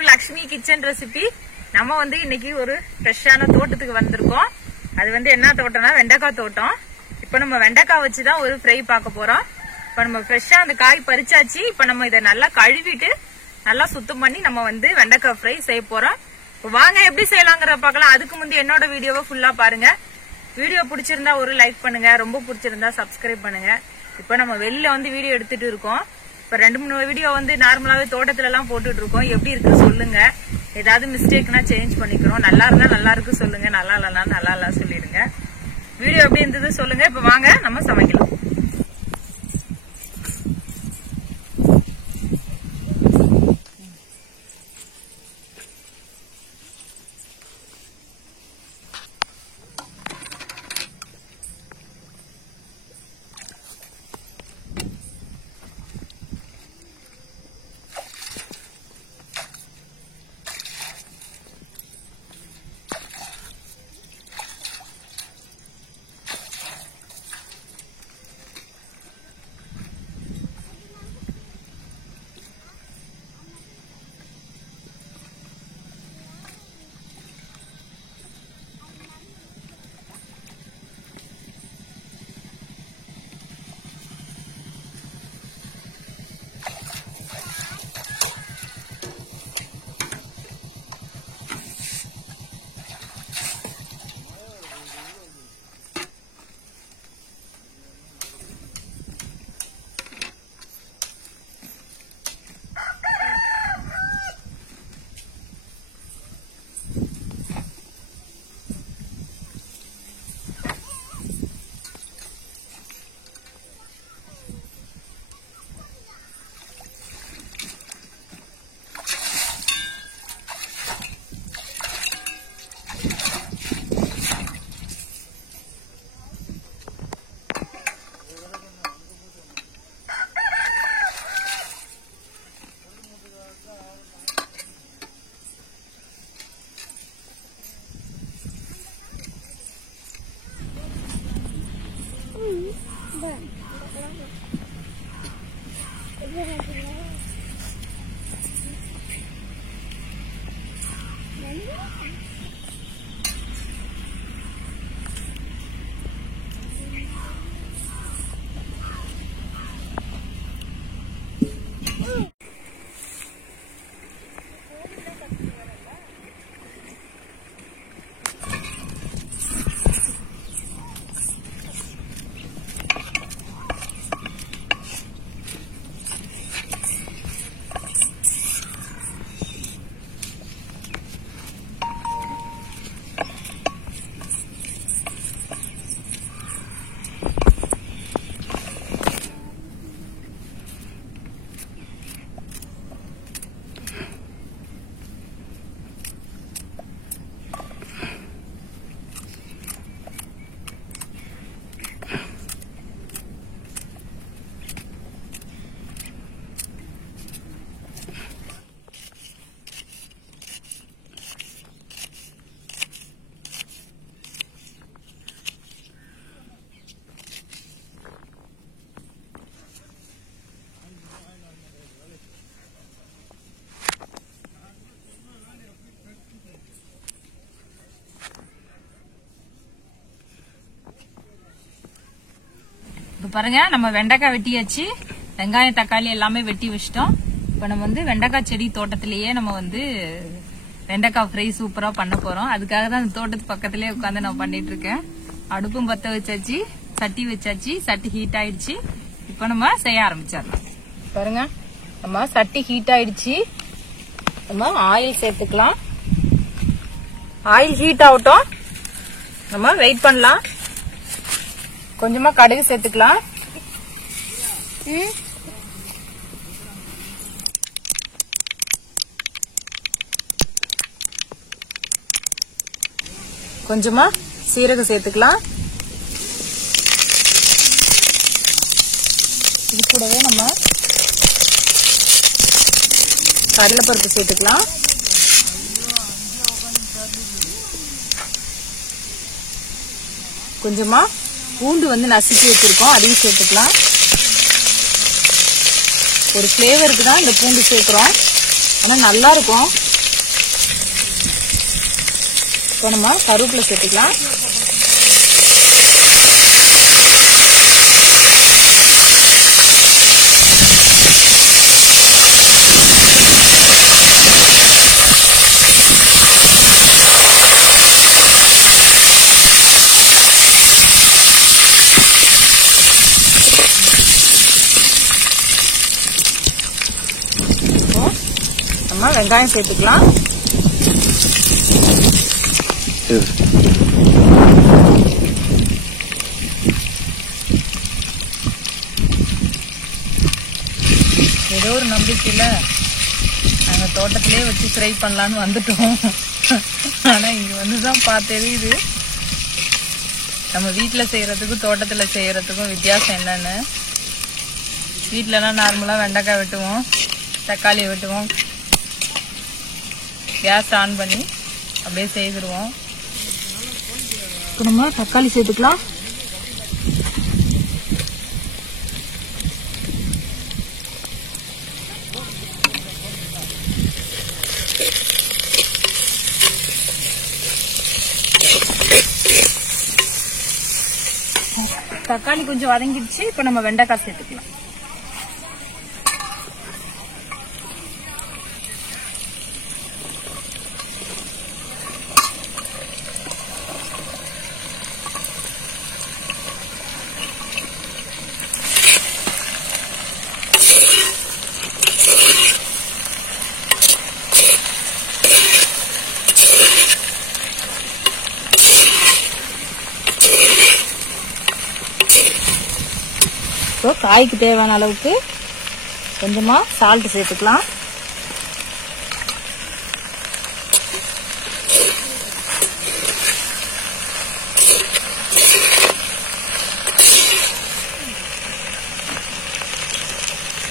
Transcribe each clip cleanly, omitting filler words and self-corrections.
To Lakshmi kitchen recipe. நம்ம வந்து இன்னைக்கு ஒரு ஃப்ரெஷ்ஷான தோட்டத்துக்கு வந்திருக்கோம். அது வந்து என்ன தோட்டம்னா வெண்டைக்காய் தோட்டம். இப்ப நம்ம வெண்டைக்காய் வச்சுதான் ஒரு ஃப்ரை பார்க்க போறோம். இப்ப நம்ம ஃப்ரெஷ்ஷா அந்த காய் பறிச்சாச்சு. இப்ப நம்ம இதை நல்லா கழுவிட்டு நல்லா சுத்தம் பண்ணி நம்ம வந்து வெண்டைக்காய் ஃப்ரை செய்ய போறோம். வாங்க எப்படி செய்யலாங்கிற பார்க்கலாம். அதுக்கு முந்தைய என்னோட வீடியோவை ஃபுல்லா பாருங்க. வீடியோ பிடிச்சிருந்தா ஒரு லைக் பண்ணுங்க, ரொம்ப பிடிச்சிருந்தா சப்ஸ்கிரைப் பண்ணுங்க. இப்ப நம்ம வெளியில வந்து வீடியோ எடுத்துட்டு இருக்கோம். இப்ப 2-3 வீடியோ வந்து நார்மலாவே தோட்டத்துல எல்லாம் போட்டுட்டு இருக்கோம். எப்படி இருக்கு சொல்லுங்க. ஏதாவது மிஸ்டேக்னா சேஞ்ச் பண்ணிக்கிறோம். நல்லா இருந்தா நல்லா இருக்கு சொல்லுங்க, நல்லா இல்லைன்னா நல்லா இல்ல சொல்லிடுங்க. வீடியோ எப்படி இருந்தது சொல்லுங்க. இப்ப வாங்க நம்ம சமைக்கலாம். இப்ப பாருங்க நம்ம வெண்டைக்காய் வெட்டியாச்சு. வெங்காயம் தக்காளி எல்லாமே வெட்டி வச்சிட்டோம். இப்ப நம்ம வந்து வெண்டைக்காய் செடி தோட்டத்திலேயே நம்ம வந்து வெண்டைக்காய் ஃப்ரை சூப்பரா பண்ண போறோம். அதுக்காக தான் அந்த தோட்டத்து பக்கத்திலேயே உட்காந்து நான் பண்ணிட்டு இருக்கேன். அடுப்பும் பத்த வச்சாச்சு, சட்டி வச்சாச்சு, சட்டி ஹீட் ஆயிடுச்சு. இப்ப நம்ம செய்ய ஆரம்பிச்சிடலாம். பாருங்க நம்ம சட்டி ஹீட் ஆயிடுச்சு. நம்ம ஆயில் சேர்த்துக்கலாம். ஆயில் ஹீட் ஆகட்டும், நம்ம வெயிட் பண்ணலாம். கொஞ்சமா கடுகு சேர்த்துக்கலாம். கொஞ்சமா சீரகம் சேர்த்துக்கலாம். இது கூடவே நம்ம கடலைப்பருப்பு சேர்த்துக்கலாம். கொஞ்சமா பூண்டு வந்து நசுக்கி வச்சிருக்கோம், அதையும் சேர்த்துக்கலாம். ஒரு ஃப்ளேவருக்கு தான் இந்த பூண்டு சேர்க்கிறோம், ஆனா நல்லா இருக்கும். இப்போ நம்ம கருவேப்பிலை சேர்த்துக்கலாம். நம்ம வெங்காயம் சேர்த்துக்கலாம். ஏதோ ஒரு நம்பிக்கையில நாங்க தோட்டத்திலே வச்சு ஃப்ரை பண்ணலான்னு வந்துட்டோம். ஆனா இங்க வந்துதான் பார்த்தது இது நம்ம வீட்டுல செய்யறதுக்கும் தோட்டத்துல செய்யறதுக்கும் வித்தியாசம் என்னன்னு. வீட்டுலலாம் நார்மலா வெண்டைக்காய் வெட்டுவோம், தக்காளி வெட்டுவோம், கேஸ் ஆன் பண்ணி அப்படியே செய்திருவோம். இப்போ நம்ம தக்காளி சேர்த்துக்கலாம். தக்காளி கொஞ்சம் வதங்கிடுச்சு. இப்போ நம்ம வெண்டைக்காய் சேர்த்துக்கலாம். இப்போ காய்க்கு தேவையான அளவுக்கு கொஞ்சமா சால்ட் சேர்த்துக்கலாம்.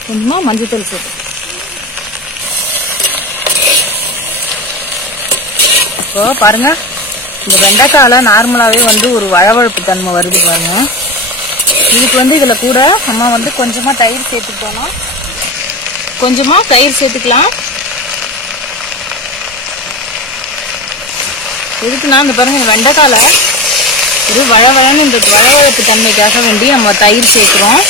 கொஞ்சமா மஞ்சள் சேர்த்து. இப்போ பாருங்க, இந்த வெண்டைக்காயில நார்மலாவே ஒரு வழவழப்பு தன்மை வருது பாருங்க. இதுக்கு இதுல கூட நம்ம கொஞ்சமா தயிர் சேர்த்துக்கிட்டோம்னா, கொஞ்சமா தயிர் சேர்த்துக்கலாம். எதுக்குன்னா இந்த பாருங்க, வெண்டைக்காயில ஒரு வழவழன்னு இந்த வழவழப்பு தன்மைக்காக வேண்டி நம்ம தயிர் சேர்க்கிறோம்.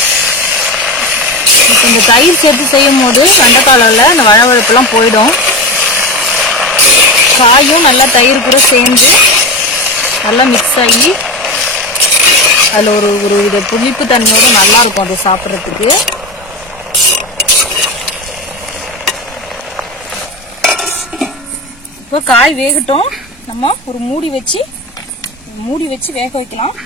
இந்த தயிர் சேர்த்து செய்யும் போது வெண்டைக்காயில இந்த வழவழப்பு எல்லாம் போயிடும். காயும் நல்லா தயிர் கூட சேர்ந்து நல்லா மிக்ஸ் ஆகி அதுல ஒரு வித புளிப்பு தன்மையோட நல்லா இருக்கும் அதை சாப்பிட்றதுக்கு. இப்போ காய் வேகட்டும். நம்ம ஒரு மூடி வச்சு வேக வைக்கலாம்.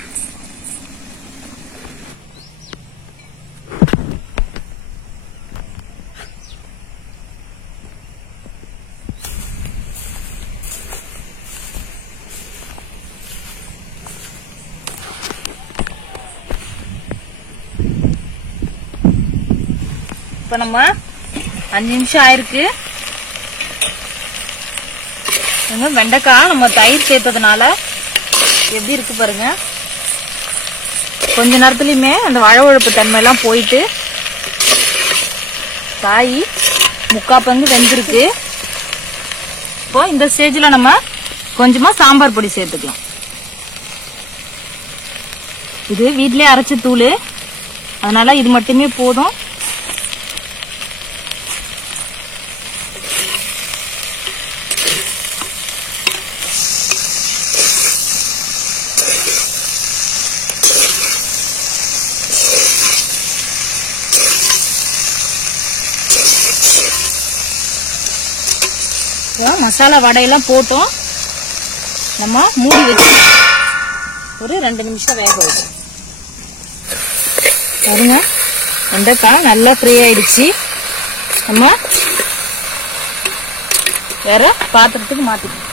இப்ப நம்ம 5 நிமிஷம் ஆயிருக்கு. வெண்டைக்காய் நம்ம தயிர் சேர்த்ததுனால எப்படி இருக்கு பாருங்க. கொஞ்ச நேரத்துலயுமே அந்த வழவழப்பு தன்மை எல்லாம் போயிட்டு காய் 3/4 பங்கு வெந்திருக்கு. இப்போ இந்த ஸ்டேஜ்ல நம்ம கொஞ்சமா சாம்பார் பொடி சேர்த்துக்கலாம். இது வீட்லயே அரைச்ச தூள், அதனால இது மட்டுமே போதும். மசாலா வடையெல்லாம் போட்டோம். நம்ம மூடி வச்சு ஒரு 2 நிமிஷம் வேக வைக்கும். பாருங்க, வெண்டைக்காய் நல்லா ஃப்ரை ஆயிடுச்சு. நம்ம வேற பாத்திரத்துக்கு மாத்திக்கலாம்.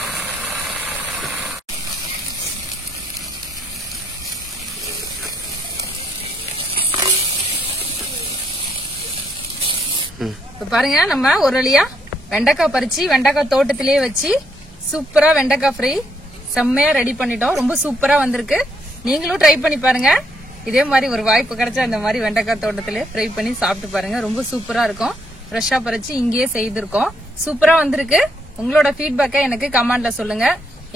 இப்ப பாருங்க, நம்ம ஒரு வழியா வெண்டைக்காய் பறிச்சு வெண்டைக்காய் தோட்டத்திலேயே வச்சு சூப்பரா வெண்டைக்காய் ஃப்ரை செம்மையா ரெடி பண்ணிட்டோம். ரொம்ப சூப்பரா வந்திருக்கு. நீங்களும் ட்ரை பண்ணி பாருங்க. இதே மாதிரி ஒரு வாய்ப்பு கிடைச்சா இந்த மாதிரி வெண்டைக்காய் தோட்டத்திலே ஃப்ரை பண்ணி சாப்பிட்டு பாருங்க. ரொம்ப சூப்பரா இருக்கும். ஃப்ரெஷ்ஷா பறிச்சு இங்கேயே செய்திருக்கோம். சூப்பரா வந்திருக்கு. உங்களோட ஃபீட்பேக்கை எனக்கு கமெண்ட்ல சொல்லுங்க.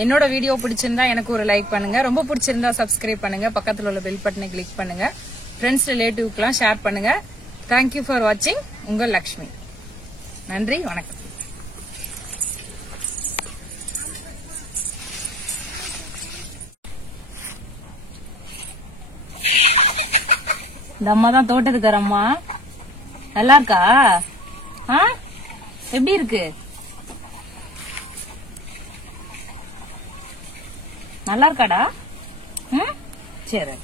என்னோட வீடியோ பிடிச்சிருந்தா எனக்கு ஒரு லைக் பண்ணுங்க, ரொம்ப பிடிச்சிருந்தா சப்ஸ்கிரைப் பண்ணுங்க, பக்கத்துல உள்ள பெல் பட்டனை கிளிக் பண்ணுங்க, ஃப்ரெண்ட்ஸ் ரிலேட்டிவ்க்குலாம் ஷேர் பண்ணுங்க. தேங்க்யூ ஃபார் வாட்சிங். உங்கள் லக்ஷ்மி. நன்றி, வணக்கம். இந்த அம்மா தான் தோட்டத்துக்கு அம்மா. நல்லா இருக்கா? எப்படி இருக்கு? நல்லா இருக்காடா? சரி.